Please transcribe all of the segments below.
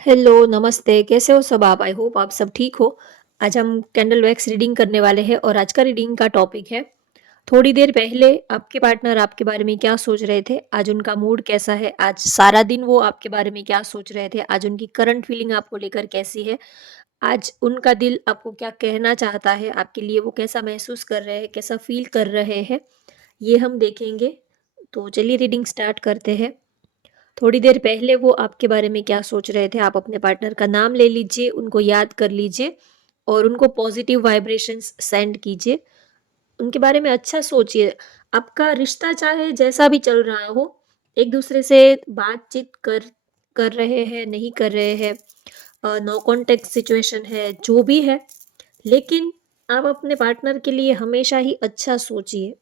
Hello, नमस्ते, कैसे हो सब आप? आई होप आप सब ठीक हो। आज हम कैंडल वैक्स रीडिंग करने वाले हैं और आज का रीडिंग का टॉपिक है, थोड़ी देर पहले आपके पार्टनर आपके बारे में क्या सोच रहे थे, आज उनका मूड कैसा है, आज सारा दिन वो आपके बारे में क्या सोच रहे थे, आज उनकी करंट फीलिंग आपको लेकर कैसी है, आज उनका दिल आपको क्या कहना चाहता है, आपके लिए वो कैसा महसूस कर रहे हैं, कैसा फ़ील कर रहे हैं, ये हम देखेंगे। तो चलिए रीडिंग स्टार्ट करते हैं। थोड़ी देर पहले वो आपके बारे में क्या सोच रहे थे, आप अपने पार्टनर का नाम ले लीजिए, उनको याद कर लीजिए और उनको पॉजिटिव वाइब्रेशंस सेंड कीजिए। उनके बारे में अच्छा सोचिए। आपका रिश्ता चाहे जैसा भी चल रहा हो, एक-दूसरे से बातचीत कर रहे हैं, नहीं कर रहे हैं, नो कॉन्टैक्ट सिचुएशन है, जो भी है, लेकिन आप अपने पार्टनर के लिए हमेशा ही अच्छा सोचिए।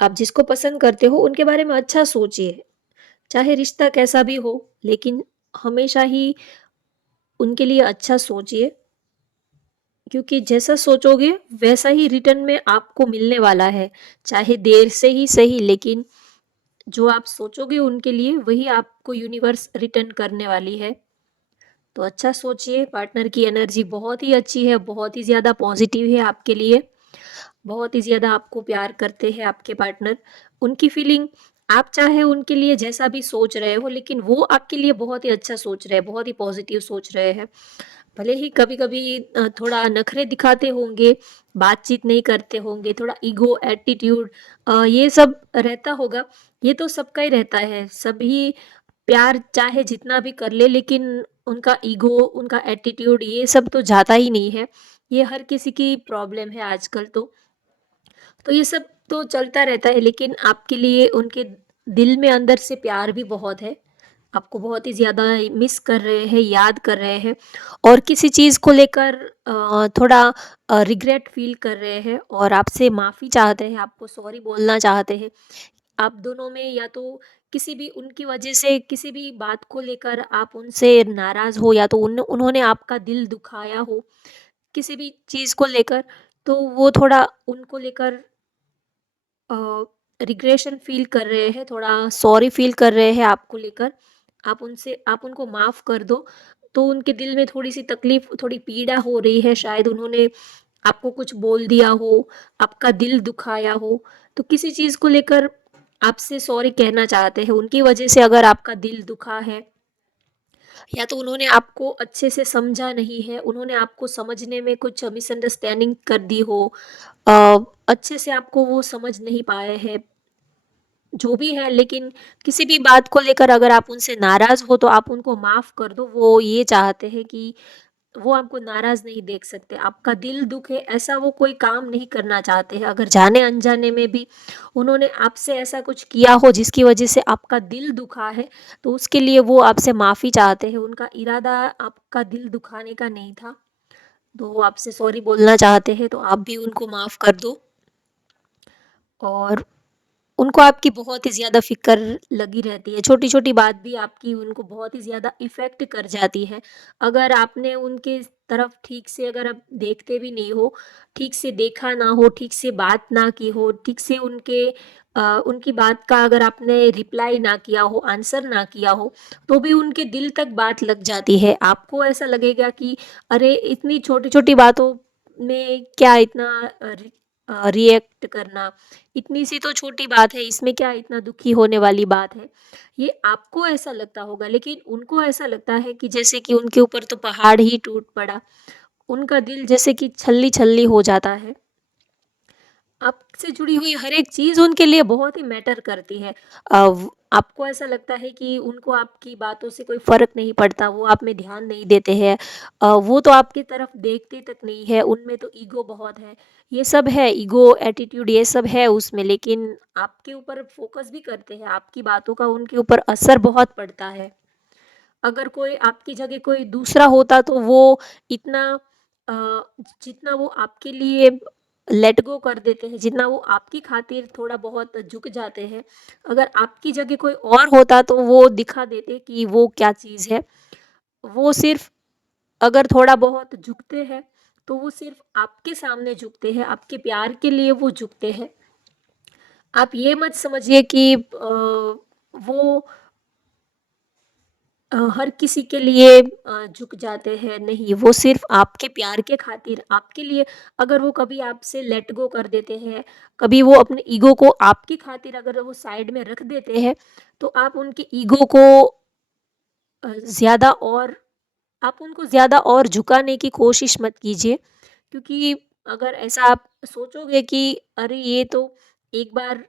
आप जिसको पसंद करते हो, उनके बारे में अच्छा सोचिए। चाहे रिश्ता कैसा भी हो, लेकिन हमेशा ही उनके लिए अच्छा सोचिए, क्योंकि जैसा सोचोगे वैसा ही रिटर्न में आपको मिलने वाला है। चाहे देर से ही सही, लेकिन जो आप सोचोगे उनके लिए वही आपको यूनिवर्स रिटर्न करने वाली है। तो अच्छा सोचिए, पार्टनर की एनर्जी बहुत ही अच्छी है, बहुत ही ज़्यादा पॉजिटिव है आपके लिए, बहुत ही ज़्यादा आपको प्यार करते हैं आपके पार्टनर। उनकी फीलिंग, आप चाहे उनके लिए जैसा भी सोच रहे हो, लेकिन वो आपके लिए बहुत ही अच्छा सोच रहे हैं, बहुत ही पॉजिटिव सोच रहे हैं। भले ही कभी-कभी थोड़ा नखरे दिखाते होंगे, बातचीत नहीं करते होंगे, थोड़ा ईगो, एटीट्यूड, ये सब रहता होगा। ये तो सबका ही रहता है। सभी प्यार चाहे जितना भी कर ले, लेकिन उनका ईगो, उनका एटीट्यूड, ये सब तो जाता ही नहीं है। ये हर किसी की प्रॉब्लम है आजकल तो। तो ये सब तो चलता रहता है, लेकिन आपके लिए उनके दिल में अंदर से प्यार भी बहुत है। आपको बहुत ही ज़्यादा मिस कर रहे हैं, याद कर रहे हैं और किसी चीज़ को लेकर थोड़ा रिग्रेट फ़ील कर रहे हैं और आपसे माफ़ी चाहते हैं, आपको सॉरी बोलना चाहते हैं। आप दोनों में या तो किसी भी उनकी वजह से किसी भी बात को लेकर आप उनसे नाराज़ हो, या तो उन्होंने आपका दिल दुखाया हो, किसी भी चीज़ को लेकर, तो वो थोड़ा उनको लेकर रिग्रेशन फ़ील कर रहे हैं, थोड़ा सॉरी फ़ील कर रहे हैं आपको लेकर। आप उनको माफ़ कर दो, तो उनके दिल में थोड़ी-सी तकलीफ़, थोड़ी पीड़ा हो रही है, शायद उन्होंने आपको कुछ बोल दिया हो, आपका दिल दुखाया हो, तो किसी चीज़ को लेकर आपसे सॉरी कहना चाहते हैं। उनकी वजह से अगर आपका दिल दुखा है, या तो उन्होंने आपको अच्छे से समझा नहीं है, उन्होंने आपको समझने में कुछ मिसअंडरस्टैंडिंग कर दी हो, अ, अच्छे से आपको वो समझ नहीं पाए हैं, जो भी है, लेकिन किसी भी बात को लेकर अगर आप उनसे नाराज़ हो तो आप उनको माफ़ कर दो। वो ये चाहते हैं कि वो आपको नाराज़ नहीं देख सकते। आपका दिल दुखे ऐसा वो कोई काम नहीं करना चाहते हैं। अगर जाने-अनजाने में भी उन्होंने आपसे ऐसा कुछ किया हो जिसकी वज़ह से आपका दिल दुखा है, तो उसके लिए वो आपसे माफ़ी चाहते हैं। उनका इरादा आपका दिल दुखाने का नहीं था। तो वो आपसे सॉरी बोलना चाहते हैं, तो आप भी उनको माफ़ कर दो। और उनको आपकी बहुत ही ज़्यादा फ़िक्र लगी रहती है, छोटी-छोटी बात भी आपकी उनको बहुत ही ज़्यादा इफ़ेक्ट कर जाती है। अगर आपने उनके तरफ ठीक से, अगर आप देखते भी नहीं हो, ठीक से देखा ना हो, ठीक से बात ना की हो, ठीक से उनकी बात का अगर आपने रिप्लाई ना किया हो, आंसर ना किया हो, तो भी उनके दिल तक बात लग जाती है। आपको ऐसा लगेगा कि अरे! इतनी छोटी-छोटी बातों में क्या इतना रिएक्ट करना, इतनी सी तो छोटी बात है, इसमें क्या इतना दुखी होने वाली बात है। ये आपको ऐसा लगता होगा, लेकिन उनको ऐसा लगता है कि जैसे कि उनके ऊपर तो पहाड़ ही टूट पड़ा। उनका दिल जैसे कि छल्ली-छल्ली हो जाता है। आपसे जुड़ी हुई हर एक चीज़ उनके लिए बहुत ही मैटर करती है। आपको ऐसा लगता है कि उनको आपकी बातों से कोई फ़र्क नहीं पड़ता, वो आप में ध्यान नहीं देते हैं। वो तो आपकी तरफ देखते तक नहीं है, उनमें तो ईगो बहुत है। ये सब है, ईगो, एटीट्यूड, ये सब है उसमें, लेकिन आपके ऊपर फ़ोकस भी करते हैं, आपकी बातों का उनके ऊपर असर बहुत पड़ता है। अगर कोई आपकी जगह कोई दूसरा होता तो वो इतना अ, जितना वो आपके लिए लेट गो कर देते हैं, जितना वो आपकी खातिर थोड़ा बहुत झुक जाते हैं, अगर आपकी जगह कोई और होता तो वो दिखा देते कि वो क्या चीज़ है। वो सिर्फ़ अगर थोड़ा बहुत झुकते हैं, तो वो सिर्फ़ आपके सामने झुकते हैं, आपके प्यार के लिए वो झुकते हैं। आप ये मत समझिए कि वो हर किसी के लिए झुक जाते हैं, नहीं, वो सिर्फ़ आपके प्यार के खातिर, आपके लिए अगर वो कभी आपसे लेट गो कर देते हैं, कभी वो अपने ईगो को आपकी खातिर अगर वो साइड में रख देते हैं, तो आप उनके ईगो को ज़्यादा और आप उनको ज़्यादा और झुकाने की कोशिश मत कीजिए, क्योंकि अगर ऐसा आप सोचोगे कि अरे ये तो एक बार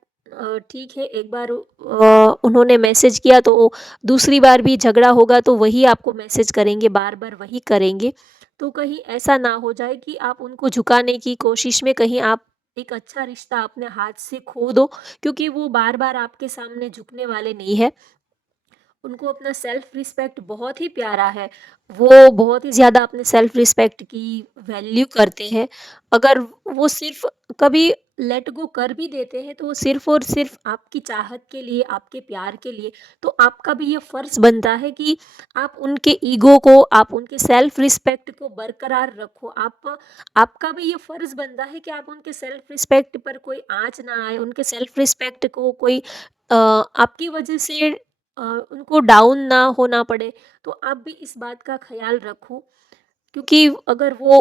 ठीक है, एक बार उन्होंने मैसेज किया तो दूसरी बार भी झगड़ा होगा तो वही आपको मैसेज करेंगे, बार-बार वही करेंगे। तो कहीं ऐसा ना हो जाए कि आप उनको झुकाने की कोशिश में कहीं आप एक अच्छा रिश्ता अपने हाथ से खो दो, क्योंकि वो बार-बार आपके सामने झुकने वाले नहीं है। उनको अपना सेल्फ रिस्पेक्ट बहुत ही प्यारा है। वो बहुत ही ज़्यादा अपने सेल्फ रिस्पेक्ट की वैल्यू करते हैं। अगर वो सिर्फ़ कभी लेट गो कर भी देते हैं, तो वो सिर्फ़ और सिर्फ़ आपकी चाहत के लिए, आपके प्यार के लिए। तो आपका भी ये फ़र्ज़ बनता है कि आप उनके ईगो को, आप उनके सेल्फ रिस्पेक्ट को बरकरार रखो। आपका भी ये फ़र्ज़ बनता है कि आप उनके सेल्फ रिस्पेक्ट पर कोई आँच ना आए, उनके सेल्फ रिस्पेक्ट को कोई आपकी वजह से उनको डाउन ना होना पड़े, तो आप भी इस बात का ख़्याल रखो, क्योंकि अगर वो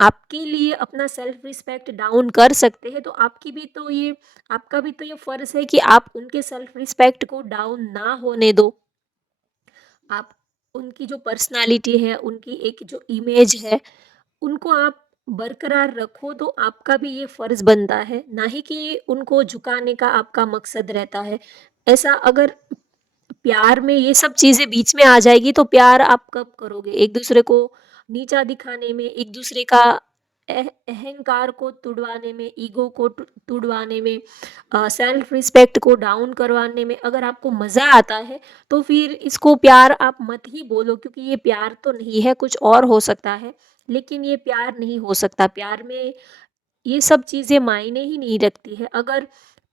आपके लिए अपना सेल्फ रिस्पेक्ट डाउन कर सकते हैं, तो आपका भी तो ये फ़र्ज़ है कि आप उनके सेल्फ रिस्पेक्ट को डाउन ना होने दो। आप उनकी जो पर्सनैलिटी है, उनकी एक जो इमेज है, उनको आप बरकरार रखो, तो आपका भी ये फ़र्ज़ बनता है, ना ही कि उनको झुकाने का आपका मकसद रहता है। ऐसा अगर प्यार में ये सब चीज़ें बीच में आ जाएगी तो प्यार आप कब करोगे? एक-दूसरे को नीचा दिखाने में, एक-दूसरे का अहंकार को तुड़वाने में, ईगो को तुड़वाने में, सेल्फ रिस्पेक्ट को डाउन करवाने में अगर आपको मज़ा आता है, तो फिर इसको प्यार आप मत ही बोलो, क्योंकि ये प्यार तो नहीं है, कुछ और हो सकता है, लेकिन ये प्यार नहीं हो सकता। प्यार में ये सब चीज़ें मायने ही नहीं रखती है। अगर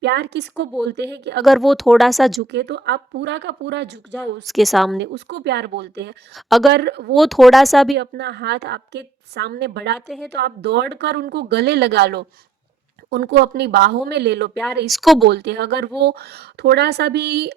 प्यार किसको बोलते हैं कि अगर वो थोड़ा-सा झुके तो आप पूरा का पूरा झुक जाओ उसके सामने, उसको प्यार बोलते हैं। अगर वो थोड़ा-सा भी अपना हाथ आपके सामने बढ़ाते हैं तो आप दौड़कर उनको गले लगा लो, उनको अपनी बाहों में ले लो, प्यार इसको बोलते हैं। थोड़ा-सा भी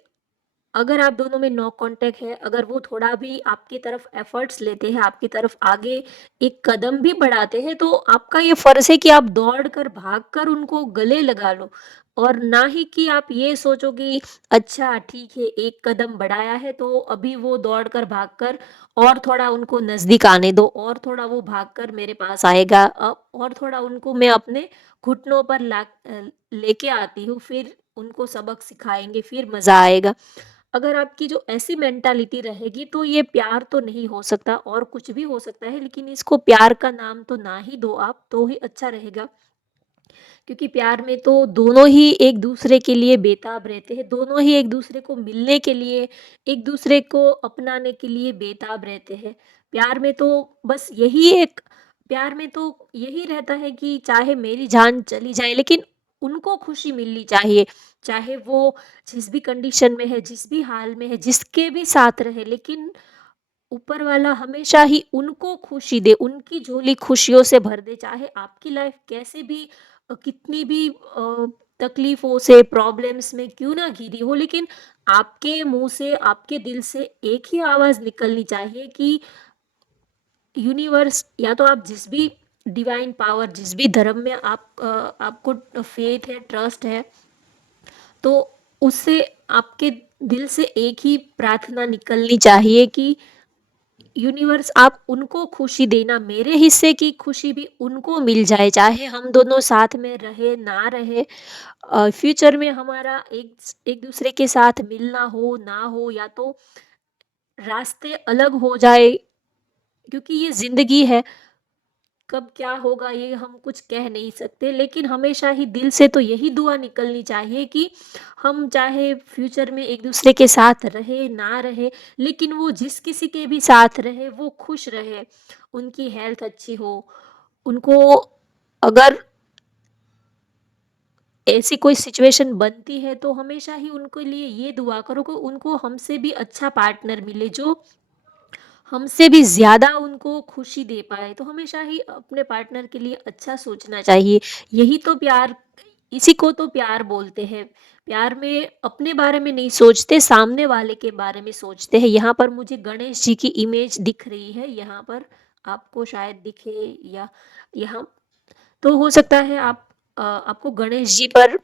अगर आप दोनों में नो कांटेक्ट है, अगर वो थोड़ा भी आपकी तरफ एफर्ट्स लेते हैं, आपकी तरफ आगे एक कदम भी बढ़ाते हैं, तो आपका ये फ़र्ज़ है कि आप दौड़कर, भागकर उनको गले लगा लो, और ना ही कि आप ये सोचो कि अच्छा ठीक है, एक कदम बढ़ाया है तो अभी वो दौड़कर, भागकर और थोड़ा उनको नज़दीक आने दो, और थोड़ा वो भागकर मेरे पास आएगा, और थोड़ा उनको मैं अपने घुटनों पर लेके आती हूँ, फिर उनको सबक सिखाएँगे, फिर मज़ा आएगा। अगर आपकी जो ऐसी मेंटालिटी रहेगी तो ये प्यार तो नहीं हो सकता, और कुछ भी हो सकता है, लेकिन इसको प्यार का नाम तो ना ही दो आप, तो ही अच्छा रहेगा। क्योंकि प्यार में तो दोनों ही एक दूसरे के लिए बेताब रहते हैं, दोनों ही एक दूसरे को मिलने के लिए, एक दूसरे को अपनाने के लिए बेताब रहते हैं। प्यार में तो बस यही एक प्यार में तो यही रहता है कि चाहे मेरी जान चली जाए, लेकिन उनको खुशी मिलनी चाहिए। चाहे वो जिस भी कंडीशन में है, जिस भी हाल में है, जिसके भी साथ रहे, लेकिन ऊपर वाला हमेशा ही उनको खुशी दे, उनकी झोली खुशियों से भर दे, चाहे आपकी लाइफ कैसे भी कितनी भी तकलीफों से, प्रॉब्लम्स में क्यों ना घिरी हो, लेकिन आपके मुँह से, आपके दिल से एक ही आवाज़ निकलनी चाहिए कि यूनिवर्स, या तो आप जिस भी डिवाइन पावर, जिस भी धर्म में आपको फेथ है, ट्रस्ट है, तो उससे आपके दिल से एक ही प्रार्थना निकलनी चाहिए कि यूनिवर्स, आप उनको खुशी देना, मेरे हिस्से की खुशी भी उनको मिल जाए, चाहे हम दोनों साथ में रहे ना रहे, फ्यूचर में हमारा एक दूसरे के साथ मिलना हो ना हो, या तो रास्ते अलग हो जाए, क्योंकि ये जिंदगी है, कब क्या होगा ये हम कुछ कह नहीं सकते, लेकिन हमेशा ही दिल से तो यही दुआ निकलनी चाहिए कि हम चाहे फ्यूचर में एक दूसरे के साथ रहे ना रहे, लेकिन वो जिस किसी के भी साथ रहे वो खुश रहे, उनकी हेल्थ अच्छी हो, उनको अगर ऐसी कोई सिचुएशन बनती है तो हमेशा ही उनके लिए ये दुआ करो कि उनको हमसे भी अच्छा पार्टनर मिले, जो हमसे भी ज़्यादा उनको खुशी दे पाए, तो हमेशा ही अपने पार्टनर के लिए अच्छा सोचना चाहिए। यही तो प्यार इसी को तो प्यार बोलते हैं। प्यार में अपने बारे में नहीं सोचते, सामने वाले के बारे में सोचते हैं। यहाँ पर मुझे गणेश जी की इमेज दिख रही है, यहाँ पर आपको शायद दिखे या यहाँ, तो हो सकता है आपको गणेश जी पर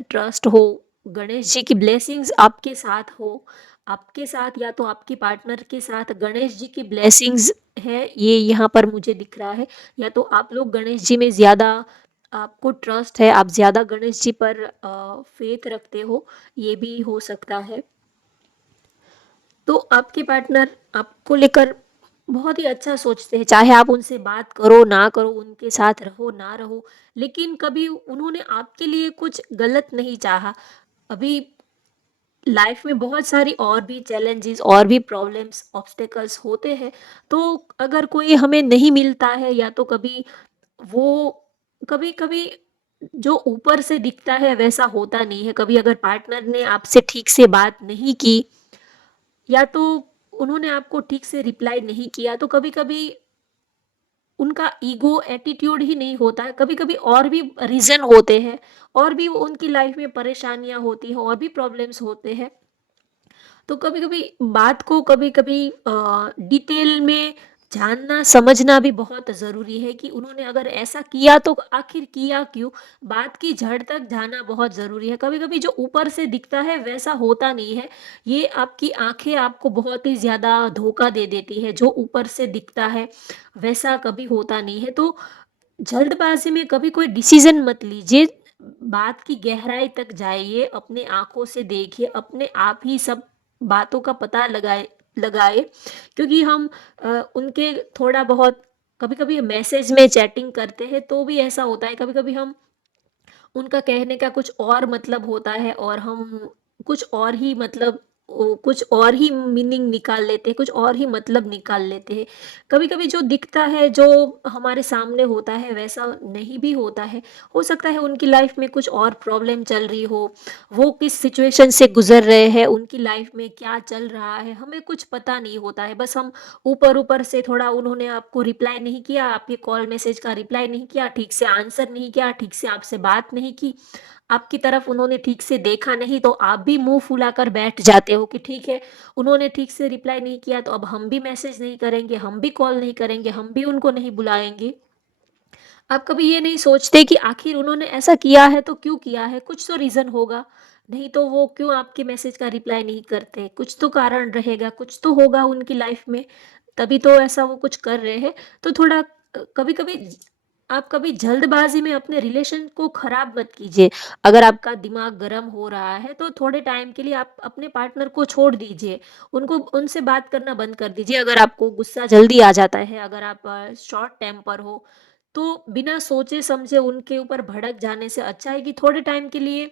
ट्रस्ट हो, गणेश जी की ब्लेसिंग्स आपके साथ हो, आपके साथ या तो आपके पार्टनर के साथ गणेश जी की ब्लेसिंग्स है, ये यहाँ पर मुझे दिख रहा है। या तो आप लोग गणेश जी में ज़्यादा, आपको ट्रस्ट है, आप ज़्यादा गणेश जी पर फेथ रखते हो, ये भी हो सकता है। तो आपके पार्टनर आपको लेकर बहुत ही अच्छा सोचते हैं, चाहे आप उनसे बात करो ना करो, उनके साथ रहो ना रहो, लेकिन कभी उन्होंने आपके लिए कुछ गलत नहीं चाहा। अभी लाइफ में बहुत सारी और भी चैलेंजेस और भी प्रॉब्लम्स ऑब्स्टेकल्स होते हैं, तो अगर कोई हमें नहीं मिलता है या तो कभी वो, कभी कभी जो ऊपर से दिखता है वैसा होता नहीं है, कभी अगर पार्टनर ने आपसे ठीक से बात नहीं की या तो उन्होंने आपको ठीक से रिप्लाई नहीं किया, तो कभी कभी उनका ईगो एटीट्यूड ही नहीं होता है, कभी कभी और भी रीजन होते हैं, और भी उनकी लाइफ में परेशानियां होती हैं और भी प्रॉब्लम्स होते हैं। तो कभी कभी बात को कभी कभी डिटेल में जानना समझना भी बहुत ज़रूरी है कि उन्होंने अगर ऐसा किया तो आखिर किया क्यों, बात की जड़ तक जाना बहुत ज़रूरी है। कभी कभी जो ऊपर से दिखता है वैसा होता नहीं है, ये आपकी आंखें आपको बहुत ही ज़्यादा धोखा दे देती है, जो ऊपर से दिखता है वैसा कभी होता नहीं है। तो जल्दबाजी में कभी कोई डिसीजन मत लीजिए, बात की गहराई तक जाइए, अपने आंखों से देखिए, अपने आप ही सब बातों का पता लगाए लगाए, क्योंकि हम उनके थोड़ा बहुत कभी कभी मैसेज में चैटिंग करते हैं तो भी ऐसा होता है, कभी कभी हम उनका कहने का कुछ और मतलब होता है और हम कुछ और ही मतलब कुछ और ही मीनिंग निकाल लेते हैं, कुछ और ही मतलब निकाल लेते हैं। कभी-कभी जो दिखता है, जो हमारे सामने होता है वैसा नहीं भी होता है। हो सकता है उनकी लाइफ में कुछ और प्रॉब्लम चल रही हो, वो किस सिचुएशन से गुज़र रहे हैं, उनकी लाइफ में क्या चल रहा है, हमें कुछ पता नहीं होता है। बस हम ऊपर-ऊपर से थोड़ा, उन्होंने आपको रिप्लाई नहीं किया, आपके कॉल मैसेज का रिप्लाई नहीं किया, ठीक से आंसर नहीं किया, ठीक से आपसे बात नहीं की, आपकी तरफ उन्होंने ठीक से देखा नहीं, तो आप भी मुँह फुलाकर बैठ जाते हो कि ठीक है, उन्होंने ठीक से रिप्लाई नहीं किया तो अब हम भी मैसेज नहीं करेंगे, हम भी कॉल नहीं करेंगे, हम भी उनको नहीं बुलाएँगे। आप कभी ये नहीं सोचते कि आखिर उन्होंने ऐसा किया है तो क्यों किया है? कुछ तो रीज़न होगा, नहीं तो वो क्यों आपके मैसेज का रिप्लाई नहीं करते? कुछ तो कारण रहेगा, कुछ तो होगा उनकी लाइफ़ में, तभी तो ऐसा वो कुछ कर रहे हैं। तो थोड़ा कभी-कभी आप कभी जल्दबाज़ी में अपने रिलेशन को ख़राब मत कीजिए। अगर आपका दिमाग गरम हो रहा है, तो थोड़े टाइम के लिए आप अपने पार्टनर को छोड़ दीजिए, उनको उनसे बात करना बंद कर दीजिए। अगर आपको गुस्सा जल्दी आ जाता है, अगर आप शॉर्ट टेम्पर हो, तो बिना सोचे समझे उनके ऊपर भड़क जाने से अच्छा है कि थोड़े टाइम के लिए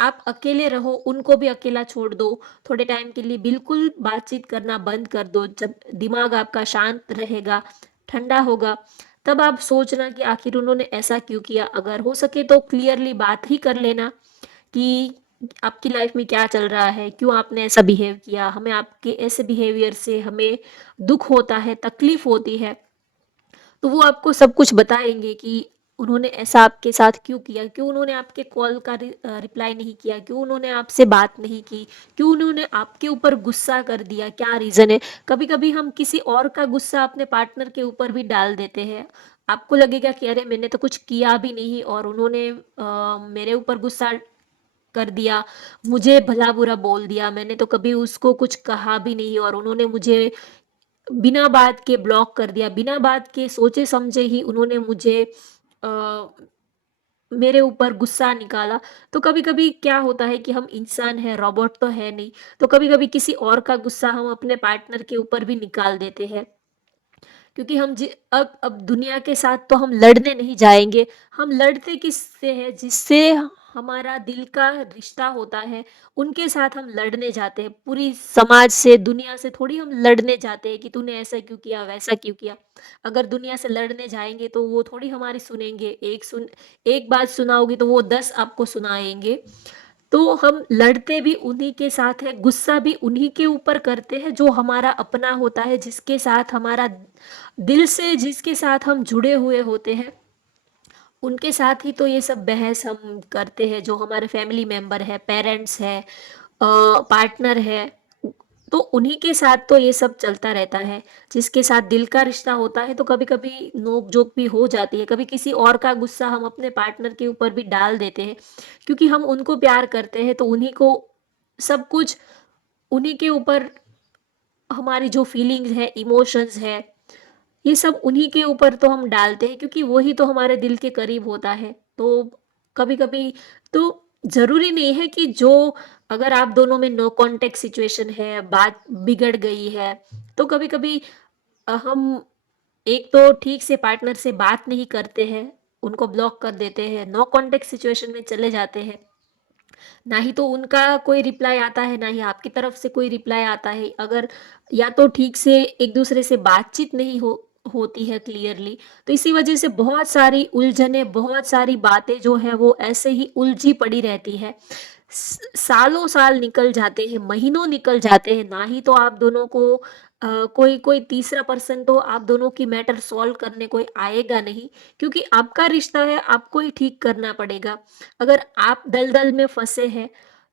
आप अकेले रहो, उनको भी अकेला छोड़ दो। थोड़े टाइम के लिए बिल्कुल बातचीत करना बंद कर दो। जब दिमाग आपका शांत रहेगा, ठंडा होगा, तब आप सोचना कि आखिर उन्होंने ऐसा क्यों किया। अगर हो सके तो क्लियरली बात ही कर लेना कि आपकी लाइफ में क्या चल रहा है, क्यों आपने ऐसा बिहेव किया, हमें आपके ऐसे बिहेवियर से हमें दुःख होता है, तकलीफ होती है। तो वो आपको सब कुछ बताएँगे कि उन्होंने ऐसा आपके साथ क्यों किया, क्यों उन्होंने आपके कॉल का रिप्लाई नहीं किया, क्यों उन्होंने आपसे बात नहीं की, क्यों उन्होंने आपके ऊपर गुस्सा कर दिया, क्या रीज़न है। कभी-कभी हम किसी और का गुस्सा अपने पार्टनर के ऊपर भी डाल देते हैं। आपको लगेगा कि अरे मैंने तो कुछ किया भी नहीं और उन्होंने मेरे ऊपर गुस्सा कर दिया, मुझे भला-बुरा बोल दिया, मैंने तो कभी उसको कुछ कहा भी नहीं और उन्होंने मुझे बिना बात के ब्लॉक कर दिया, बिना बात के सोचे समझे ही उन्होंने मुझे अ, मेरे ऊपर गुस्सा निकाला। तो कभी-कभी क्या होता है कि हम इंसान हैं, रोबोट तो है नहीं, तो कभी-कभी किसी और का गुस्सा हम अपने पार्टनर के ऊपर भी निकाल देते हैं। क्योंकि हम अब दुनिया के साथ तो हम लड़ने नहीं जाएँगे, हम लड़ते किससे हैं, जिससे हमारा दिल का रिश्ता होता है, उनके साथ हम लड़ने जाते हैं। पूरी समाज से, दुनिया से थोड़ी हम लड़ने जाते हैं कि तूने ऐसा क्यों किया, वैसा क्यों किया। अगर दुनिया से लड़ने जाएँगे तो वो थोड़ी हमारी सुनेंगे, एक बात सुनाओगे तो वो 10 आपको सुनाएँगे। तो हम लड़ते भी उन्हीं के साथ हैं, गुस्सा भी उन्हीं के ऊपर करते हैं जो हमारा अपना होता है, जिसके साथ हमारा दिल से, जिसके साथ हम जुड़े हुए होते हैं। उनके साथ ही तो ये सब बहस हम करते हैं, जो हमारे फैमिली मेंबर है, पेरेंट्स है, पार्टनर है, तो उन्हीं के साथ तो ये सब चलता रहता है। जिसके साथ दिल का रिश्ता होता है तो कभी-कभी नोक-झोंक भी हो जाती है, कभी किसी और का गुस्सा हम अपने पार्टनर के ऊपर भी डाल देते हैं, क्योंकि हम उनको प्यार करते हैं तो उन्हीं को सब कुछ, उन्हीं के ऊपर हमारी जो फीलिंग्स है, इमोशंस है, ये सब उन्हीं के ऊपर तो हम डालते हैं, क्योंकि वही तो हमारे दिल के करीब होता है। तो कभी-कभी तो ज़रूरी नहीं है कि जो, अगर आप दोनों में नो कॉन्टैक्ट सिचुएशन है, बात बिगड़ गई है, तो कभी-कभी हम एक तो ठीक से पार्टनर से बात नहीं करते हैं, उनको ब्लॉक कर देते हैं, नो कॉन्टैक्ट सिचुएशन में चले जाते हैं। ना ही तो उनका कोई रिप्लाई आता है, ना ही आपकी तरफ से कोई रिप्लाई आता है। अगर या तो ठीक से एक-दूसरे से बातचीत नहीं होती है क्लियरली, तो इसी वजह से बहुत सारी उलझनें, बहुत सारी बातें जो हैं वो ऐसे ही उलझी पड़ी रहती है। सालों साल निकल जाते हैं, महीनों निकल जाते हैं, ना ही तो आप दोनों को कोई कोई तीसरा पर्सन तो आप दोनों की मैटर सॉल्व करने कोई आएगा नहीं, क्योंकि आपका रिश्ता है, आपको ही ठीक करना पड़ेगा। अगर आप दलदल में फँसे हैं,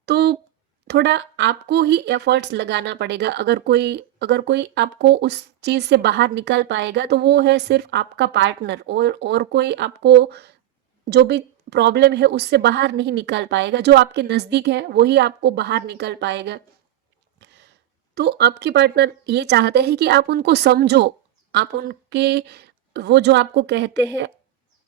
तो थोड़ा आपको ही एफर्ट्स लगाना पड़ेगा। अगर कोई आपको उस चीज़ से बाहर निकाल पाएगा, तो वो है सिर्फ़ आपका पार्टनर, और कोई आपको जो भी प्रॉब्लम है उससे बाहर नहीं निकाल पाएगा। जो आपके नज़दीक है, वही आपको बाहर निकाल पाएगा। तो आपके पार्टनर ये चाहते हैं कि आप उनको समझो, आप उनके, वो जो आपको कहते हैं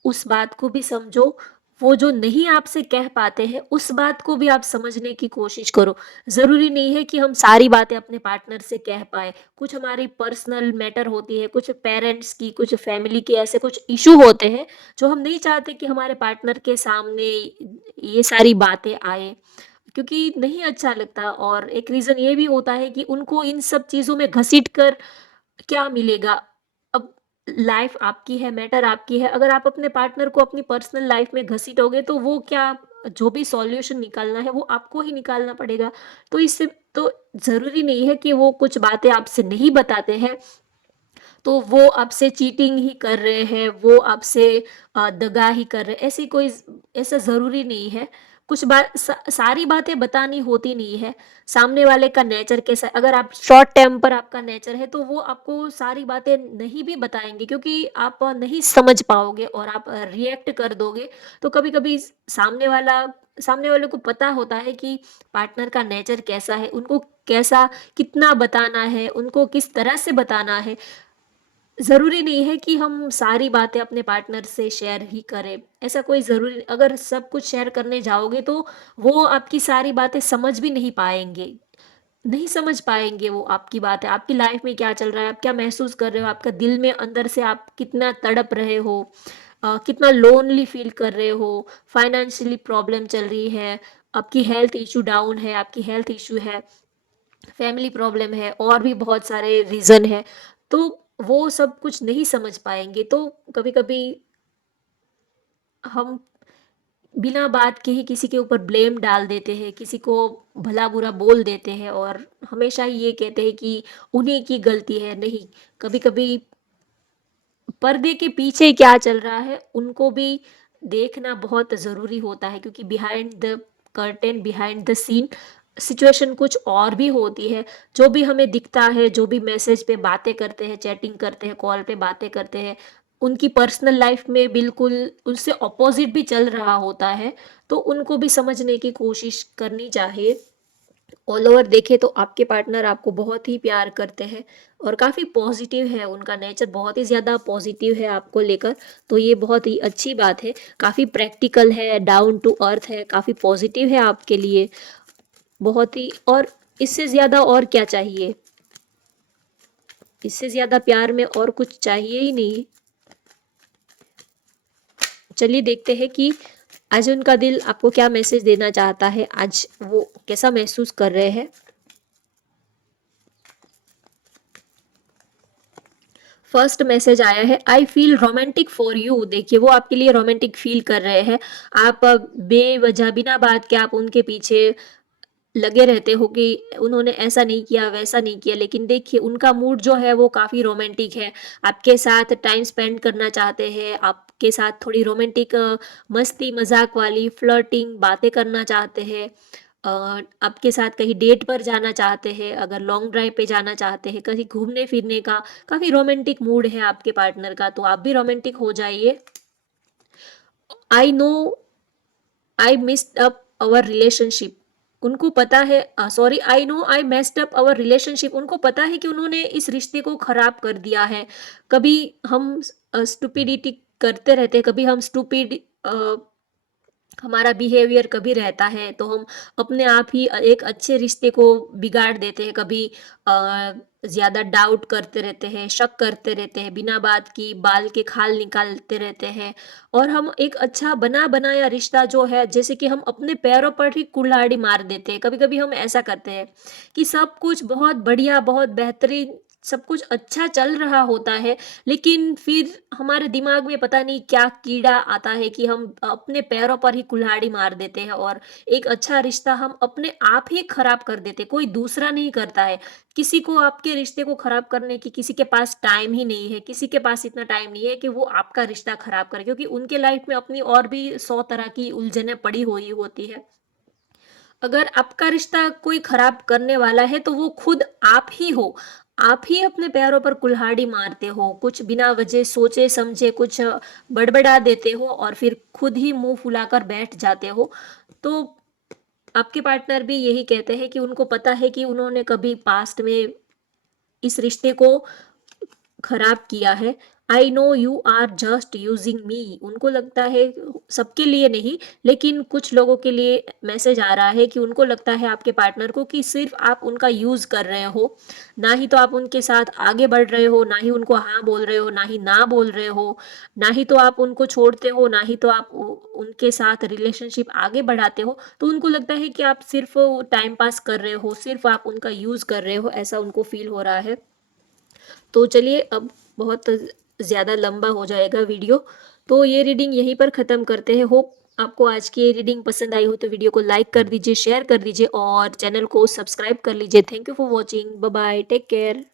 उस बात को भी समझो, वो जो नहीं आपसे कह पाते हैं, उस बात को भी आप समझने की कोशिश करो। ज़रूरी नहीं है कि हम सारी बातें अपने पार्टनर से कह पाएँ। कुछ हमारी पर्सनल मैटर होती है, कुछ पेरेंट्स की, कुछ फैमिली के ऐसे कुछ इश्यू होते हैं, जो हम नहीं चाहते कि हमारे पार्टनर के सामने ये सारी बातें आएँ, क्योंकि नहीं अच्छा लगता। और एक रीज़न ये भी होता है कि उनको इन सब चीज़ों में घसीट कर क्या मिलेगा? अब लाइफ आपकी है, मैटर आपकी है, अगर आप अपने पार्टनर को अपनी पर्सनल लाइफ में घसीटोगे तो वो क्या, जो भी सॉल्यूशन निकालना है वो आपको ही निकालना पड़ेगा। तो इससे तो ज़रूरी नहीं है कि वो कुछ बातें आपसे नहीं बताते हैं, तो वो आपसे चीटिंग ही कर रहे हैं, वो आपसे दगा ही कर रहे हैं, ऐसा ज़रूरी नहीं है। कुछ बात सारी बातें बतानी होती नहीं है। सामने वाले का नेचर कैसा है, अगर आप शॉर्ट टेम्पर आपका नेचर है, तो वो आपको सारी बातें नहीं भी बताएँगे, क्योंकि आप नहीं समझ पाओगे और आप रिएक्ट कर दोगे। तो कभी-कभी सामने वाले को पता होता है कि पार्टनर का नेचर कैसा है, उनको कैसा, कितना बताना है, उनको किस तरह से बताना है। ज़रूरी नहीं है कि हम सारी बातें अपने पार्टनर से शेयर ही करें। ऐसा कोई ज़रूरी, अगर सब कुछ शेयर करने जाओगे तो वो आपकी सारी बातें समझ भी नहीं पाएँगे। नहीं समझ पाएँगे वो आपकी बातें, आपकी लाइफ़ में क्या चल रहा है, आप क्या महसूस कर रहे हो, आपका दिल में अंदर से आप कितना तड़प रहे हो, कितना लोनली फ़ील कर रहे हो, फाइनेंशियली प्रॉब्लम चल रही है, आपकी हेल्थ इश्यू डाउन है, आपकी हेल्थ इश्यू है, फैमिली प्रॉब्लम है, और भी बहुत सारे रीज़न है, तो वो सब कुछ नहीं समझ पाएँगे। तो कभी-कभी हम बिना बात के ही किसी के ऊपर ब्लेम डाल देते हैं, किसी को भला-बुरा बोल देते हैं और हमेशा ही ये कहते हैं कि उन्हीं की गलती है। नहीं, कभी-कभी पर्दे के पीछे क्या चल रहा है, उनको भी देखना बहुत ज़रूरी होता है, क्योंकि behind the curtain, behind the scene situation कुछ और भी होती है। जो भी हमें दिखता है, जो भी मैसेज पे बातें करते हैं, चैटिंग करते हैं, कॉल पे बातें करते हैं, उनकी पर्सनल लाइफ में बिल्कुल उससे अपोज़िट भी चल रहा होता है, तो उनको भी समझने की कोशिश करनी चाहिए। ऑल ओवर देखें तो आपके पार्टनर आपको बहुत ही प्यार करते हैं और काफ़ी पॉजिटिव है, उनका नेचर बहुत ही ज़्यादा पॉजिटिव है आपको लेकर, तो ये बहुत ही अच्छी बात है। काफ़ी प्रैक्टिकल है, डाउन टू अर्थ है, काफ़ी पॉजिटिव है आपके लिए, बहुत ही। और इससे ज़्यादा और क्या चाहिए? इससे ज़्यादा प्यार में और कुछ चाहिए ही नहीं। चलिए देखते हैं कि आज उनका दिल आपको क्या मैसेज देना चाहता है, आज वो कैसा महसूस कर रहे हैं। फर्स्ट मैसेज आया है, I feel romantic for you. देखिए वो आपके लिए रोमांटिक फील कर रहे हैं। आप बेवजह बिना बात के आप उनके पीछे लगे रहते हो कि उन्होंने ऐसा नहीं किया, वैसा नहीं किया, लेकिन देखिए उनका मूड जो है वो काफ़ी रोमांटिक है। आपके साथ टाइम स्पेंड करना चाहते हैं, आपके साथ थोड़ी रोमांटिक मस्ती मज़ाक वाली फ्लर्टिंग बातें करना चाहते हैं। आपके साथ कहीं डेट पर जाना चाहते हैं, अगर लॉन्ग ड्राइव पे जाना चाहते हैं, कहीं घूमने-फिरने का काफ़ी रोमांटिक मूड है आपके पार्टनर का, तो आप भी रोमांटिक हो जाइए। I know I missed up our relationship. उनको पता है, sorry, I know I messed up our relationship. उनको पता है कि उन्होंने इस रिश्ते को खराब कर दिया है। कभी हम स्टुपिडिटी करते रहते हैं, कभी हम स्टूपिड हमारा बिहेवियर कभी रहता है तो हम अपने आप ही एक अच्छे रिश्ते को बिगाड़ देते हैं। कभी ज़्यादा डाउट करते रहते हैं, शक करते रहते हैं, बिना बात की बाल के खाल निकालते रहते हैं, और हम एक अच्छा बना बनाया रिश्ता जो है, जैसे कि हम अपने पैरों पर ही कुल्हाड़ी मार देते हैं। कभी कभी हम ऐसा करते हैं कि सब कुछ बहुत बढ़िया, बहुत बेहतरीन, सब कुछ अच्छा चल रहा होता है, लेकिन फिर हमारे दिमाग में पता नहीं क्या कीड़ा आता है कि हम अपने पैरों पर ही कुल्हाड़ी मार देते हैं, और एक अच्छा रिश्ता हम अपने आप ही खराब कर देते हैं, कोई दूसरा नहीं करता है। किसी को आपके रिश्ते को खराब करने की किसी के पास टाइम ही नहीं है, किसी के पास इतना टाइम नहीं है कि वो आपका रिश्ता खराब करे, क्योंकि उनके लाइफ में अपनी और भी 100 तरह की उलझनें पड़ी हुई होती है। अगर आपका रिश्ता कोई खराब करने वाला है तो वो खुद आप ही हो। आप ही अपने पैरों पर कुल्हाड़ी मारते हो, कुछ बिना वजह सोचे समझे कुछ बड़बड़ा देते हो और फिर खुद ही मुँह फुलाकर बैठ जाते हो। तो आपके पार्टनर भी यही कहते हैं कि उनको पता है कि उन्होंने कभी पास्ट में इस रिश्ते को खराब किया है। I know you are just using me. उनको लगता है, सबके लिए नहीं, लेकिन कुछ लोगों के लिए मैसेज आ रहा है कि उनको लगता है आपके पार्टनर को कि सिर्फ आप उनका यूज कर रहे हो, ना ही तो आप उनके साथ आगे बढ़ रहे हो, ना ही उनको हाँ बोल रहे हो, ना ही ना बोल रहे हो, ना ही तो आप उनको छोड़ते हो, ना ही तो आप उनके साथ रिलेशनशिप आगे बढ़ाते हो। तो उनको लगता है कि आप सिर्फ टाइम पास कर रहे हो, सिर्फ आप उनका यूज कर रहे हो, ऐसा उनको फील हो रहा है। तो चलिए, अब बहुत ज़्यादा लंबा हो जाएगा वीडियो, तो ये रीडिंग यहीं पर ख़त्म करते हैं। होप आपको आज की ये रीडिंग पसंद आई हो तो वीडियो को लाइक कर दीजिए, शेयर कर दीजिए और चैनल को सब्सक्राइब कर लीजिए। Thank you for watching. Bye bye, take care.